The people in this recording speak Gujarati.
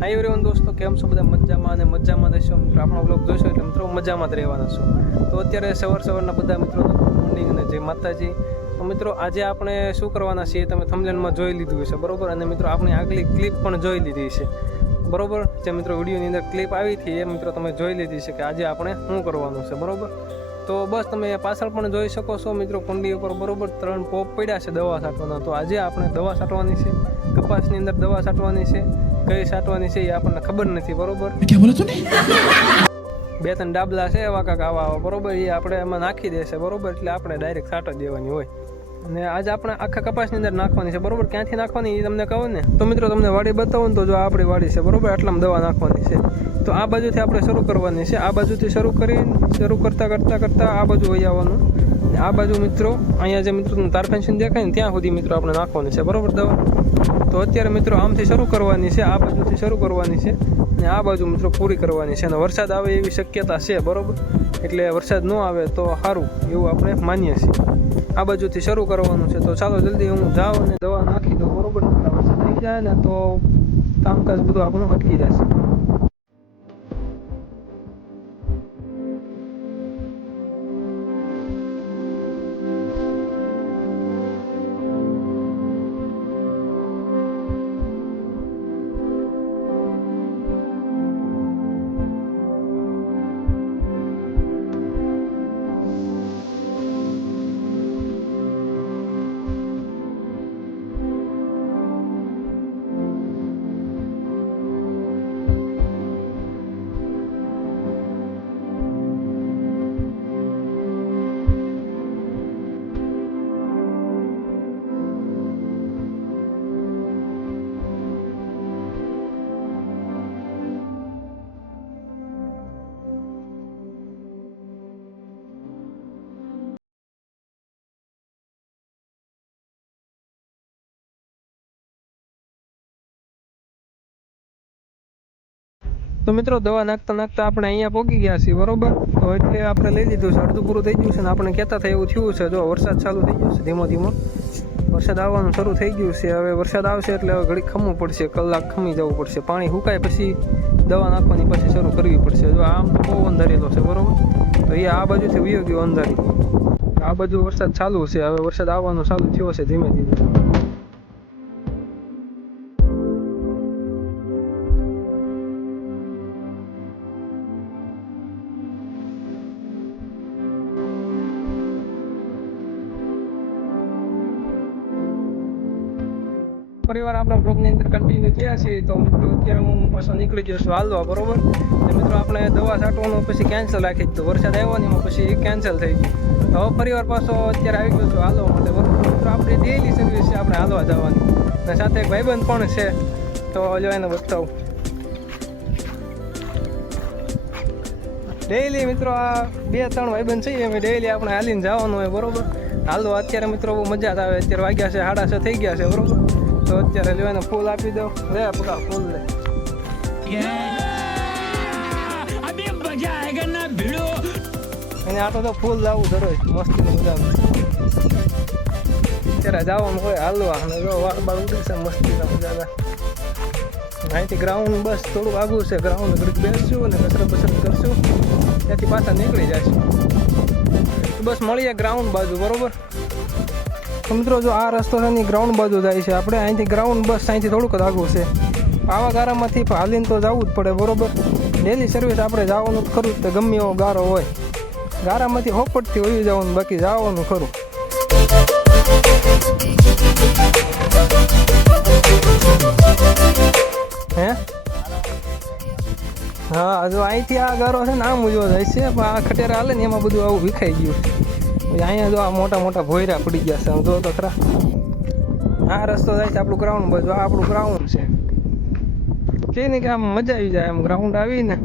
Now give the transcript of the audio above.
હાય એવરીવન દોસ્તો, કેમ છો બધા? મજામાં અને મજામાં રહેશો મિત્રો. આપણો બ્લોગ જોશો એટલે મિત્રો મજામાં જ રહેવાના છો. તો અત્યારે સવારના બધા મિત્રોને ગુડ મોર્નિંગ અને જય માતાજી. તો મિત્રો આજે આપણે શું કરવાના છીએ તમે થંબનેલમાં જોઈ લીધું હશે, બરોબર. અને મિત્રો આપણી આગલી ક્લિપ પણ જોઈ લીધી છે, બરોબર. જે મિત્રો વિડીયોની અંદર ક્લિપ આવી હતી એ મિત્રો તમે જોઈ લીધી છે કે આજે આપણે શું કરવાનું છે, બરોબર. તો બસ તમે પાછળ પણ જોઈ શકો છો મિત્રો, કુંડી ઉપર બરોબર 3 પોપ પડ્યા છે દવા છાંટવાના. તો આજે આપણે દવા છાંટવાની છે, કપાસની અંદર દવા છાંટવાની છે. કઈ છાંટવાની છે એ આપણને ખબર નથી, બરોબર. 2-3 ડાબલા છે એવા કાંક આવા, બરોબર. એ આપણે એમાં નાખી દેશે, બરોબર. એટલે આપણે ડાયરેક્ટ છાંટી દેવાની હોય. અને આજે આપણે આખા કપાસની અંદર નાખવાની છે, બરોબર. ક્યાંથી નાખવાની એ તમને કહું ને તો મિત્રો તમને વાડી બતાવું ને તો જો આપણી વાડી છે, બરોબર. આટલામાં દવા નાખવાની છે. તો આ બાજુથી આપણે શરૂ કરવાની છે. આ બાજુથી શરૂ કરતા આ બાજુ વહી આવવાનું. અને આ બાજુ મિત્રો અહીંયા જે મિત્રો તાર ફેન્સિંગ દેખાય ને ત્યાં સુધી મિત્રો આપણે નાખવાની છે, બરોબર, દવા. તો અત્યારે મિત્રો આમથી શરૂ કરવાની છે, આ બાજુથી શરૂ કરવાની છે અને આ બાજુ મિત્રો પૂરી કરવાની છે. અને વરસાદ આવે એવી શક્યતા છે, બરોબર. એટલે વરસાદ ન આવે તો સારું એવું આપણે માનીએ છીએ. આ બાજુથી શરૂ કરવાનું છે. તો ચાલો જલ્દી હું જાઉં અને દવા નાખી દઉં, બરોબર. વરસાદ થઈ જાય ને તો કામકાજ બધું આપણું અટકી જશે. તો મિત્રો દવા નાખતા આપણે અહીંયા પહોંચી ગયા છીએ, બરોબર. તો એટલે આપણે લઈ લીધું છે, અડધું પૂરું થઈ ગયું છે. ને આપણે કહેતા થાય એવું થયું છે. જો વરસાદ ચાલુ થઈ ગયો છે, ધીમો ધીમો વરસાદ આવવાનું શરૂ થઈ ગયું છે. હવે વરસાદ આવશે એટલે હવે ઘડીક ખમવું પડશે, કલાક ખમી જવું પડશે. પાણી સુકાય પછી દવા નાખવાની પછી શરૂ કરવી પડશે. જો આમ તો બહુ અંધારેલો છે, બરોબર. તો એ આ બાજુથી વયો ગયો અંધારી. આ બાજુ વરસાદ ચાલુ છે. હવે વરસાદ આવવાનો ચાલુ થયો છે ધીમે ધીમે. પરિવાર આપણા બ્લોગની અંદર કન્ટિન્યુ થયા છે. તો મિત્રો અત્યારે હું પાછો નીકળી ગયો છું હાલવા, બરોબર. એટલે મિત્રો આપણે દવા છાંટવાનું પછી કેન્સલ રાખી દીધું. વરસાદ આવ્યો નહીં પછી કેન્સલ થઈ ગયું. તો હવે પરિવાર પાછો અત્યારે આવી ગયો છું હાલવા માટે, બરોબર. મિત્રો આપણી ડેઈલી સર્વિસ છે આપણે હાલવા જવાની. અને સાથે એક ભાઈબંધ પણ છે, તો જો એને બતાવું. ડેઈલી મિત્રો આ 2-3 ભાઈબંધ છે, એમ ડેઈલી આપણે હાલીને જવાનું હોય, બરોબર. હાલવા અત્યારે મિત્રો બહુ મજા જ આવે. અત્યારે વાગ્યા છે 6:30 થઈ ગયા છે, બરોબર. તો અત્યારે લેવાને ફૂલ આપી દો. લે પકા ફૂલ લે. એને આટો તો ફૂલ લાવવું દરરોજ મસ્તી મજા. અત્યારે જવાનું હોય હાલવા અને જો વાળ બાળ ઉડે છે મસ્તીના મજા. અહીંથી ગ્રાઉન્ડ બસ થોડુંક આગું છે. ગ્રાઉન્ડ ઘડીક બેસશું અને કસરત કરશું, ત્યાંથી પાછા નીકળી જશું. બસ મળીએ ગ્રાઉન્ડ બાજુ, બરોબર. તો મિત્રો જો આ રસ્તો છે ને ગ્રાઉન્ડ બાજુ જાય છે. આપણે અહીંથી ગ્રાઉન્ડ બસ અહીંથી થોડુંક જ આગું છે. આવા ગારામાંથી હાલીને તો જવું જ પડે, બરોબર. ડેલી સર્વિસ આપણે જવાનું જ ખરું તો ગમે એવો ગારો હોય. ગારામાંથી હોપટથી વહી જવાનું, બાકી જવાનું ખરું. હે હા, જો અહીંથી આ ગારો છે ને આમ ઉજવો જાય છે. પણ આ ખટેરા હાલે ને એમાં બધું આવું વિખાઈ ગયું. અહીંયા જો આ મોટા મોટા ભોયરા પડી ગયા છે, આમ જો તો ખરા. આ રસ્તો જાય છે આપણું ગ્રાઉન્ડ બાજુ. આ આપણું ગ્રાઉન્ડ છે. કે ને કે આમ મજા આવી જાય, આમ ગ્રાઉન્ડ આવીને